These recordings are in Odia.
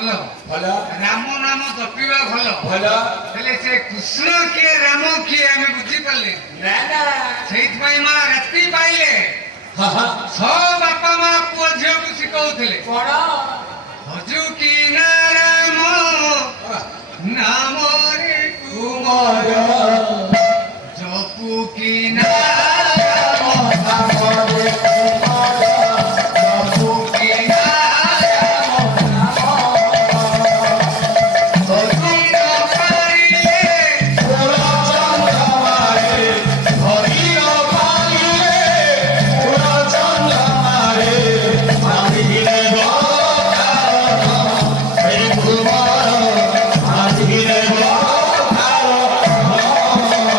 ଭଲ ଭଲ ରାମ ନାମ ଜପିବା ଭଲ ଭଲ ହେଲେ ସେ କୃଷ୍ଣ କିଏ ରାମ କିଏ ଆମେ ବୁଝିପାରିଲେ ନା ନା ସେଇଥିପାଇଁ ମା ରାତି ପାଇଲେ ଛଅ ବାପା ମା ପୁଅ ଝିଅକୁ ଶିଖଉଥିଲେ କଣ ହଜୁ କି ନା ରାମ ନାମରେ ତୁମର ଜପୁ କି ନା ନାମରେ ତୁମର ଜପୁ କି ନା ହଜି ନ ପାରିଲେ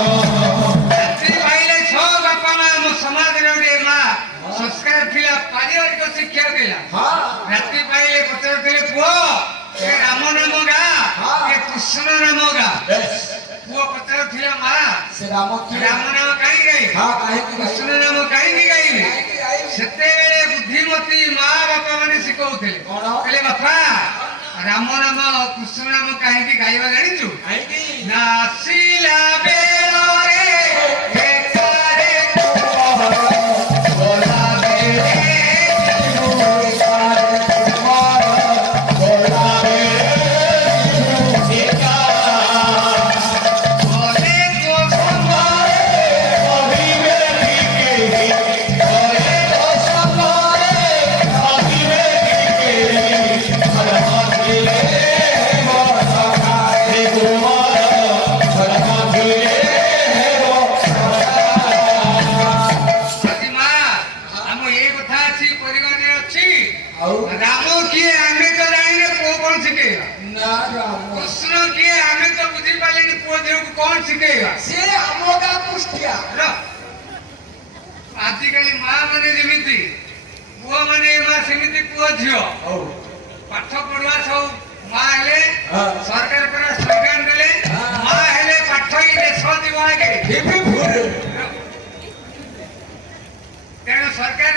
ରାତ୍ରି ପାଇଲେ ଛଅ ବାପା ମା ଆମ ସମାଜରେ ଗୋଟେ ମା ସଂସ୍କାର ଥିଲା ପାରିବାରିକ ଶିକ୍ଷା ଥିଲା ରାତ୍ରି ପାଇଲେ ପଚାରୁଥିଲେ ପୁଅ ଏ ରାମ ନାମ ଗା ଏ କୃଷ୍ଣ ନାମ ଗା ପୁଅ ପଚାରୁଥିଲା ମା ରାମ ରାମ ନାମ କାହିଁକି ଗାଇବେ କାହିଁକି କୃଷ୍ଣ ନାମ କାହିଁକି ଗାଇବେ ସେତେବେଳେ ବୁଦ୍ଧିମତୀ ମା ବାପା ମାନେ ଶିଖଉଥିଲେ କଣ? କହିଲେ ବାପା ରାମ ନାମ କୃଷ୍ଣ ନାମ କାହିଁକି ଗାଇବା ଜାଣିଛୁ କାହିଁକି ନା ଆସିଲା ବେଳରେ ଏକାରେ ଗଲା ବେଳେ ଗଲେ ତୋ ଆଜି ମା ଆମ ଏଇ କଥା ଅଛି ପରିବାରରେ ଅଛି ଆଉ ରାମ କିଏ ଆମେ ତ ଜାଣିଲେ ପୁଅ କଣ ଶିଖେଇବା ନା ରାମ କୃଷ୍ଣ କିଏ ଆମେ ତ ବୁଝିପାରିଲେନି ପୁଅ ଝିଅକୁ କଣ ଶିଖେଇବା ସେ ଆମ ଗାଁ କୁଷ୍ଟିଆ ଆଜିକାଲି ମା ମାନେ ଯେମିତି ପୁଅ ମାନେ ମା ସେମିତି ପୁଅ ଝିଅ ହଉ ପାଠ ପଢୁଆ ସବୁ ମା ହେଲେ ହଁ। ସରକାର ପୁରା ସ୍ଲୋଗାନ ଦେଲେ ହଁ। ମା ହେଲେ ପାଠ ହିଁ ଦେଶ ଯିବ ଆଗେ ଏବେ ଭୁଲ ତେଣୁ ସରକାର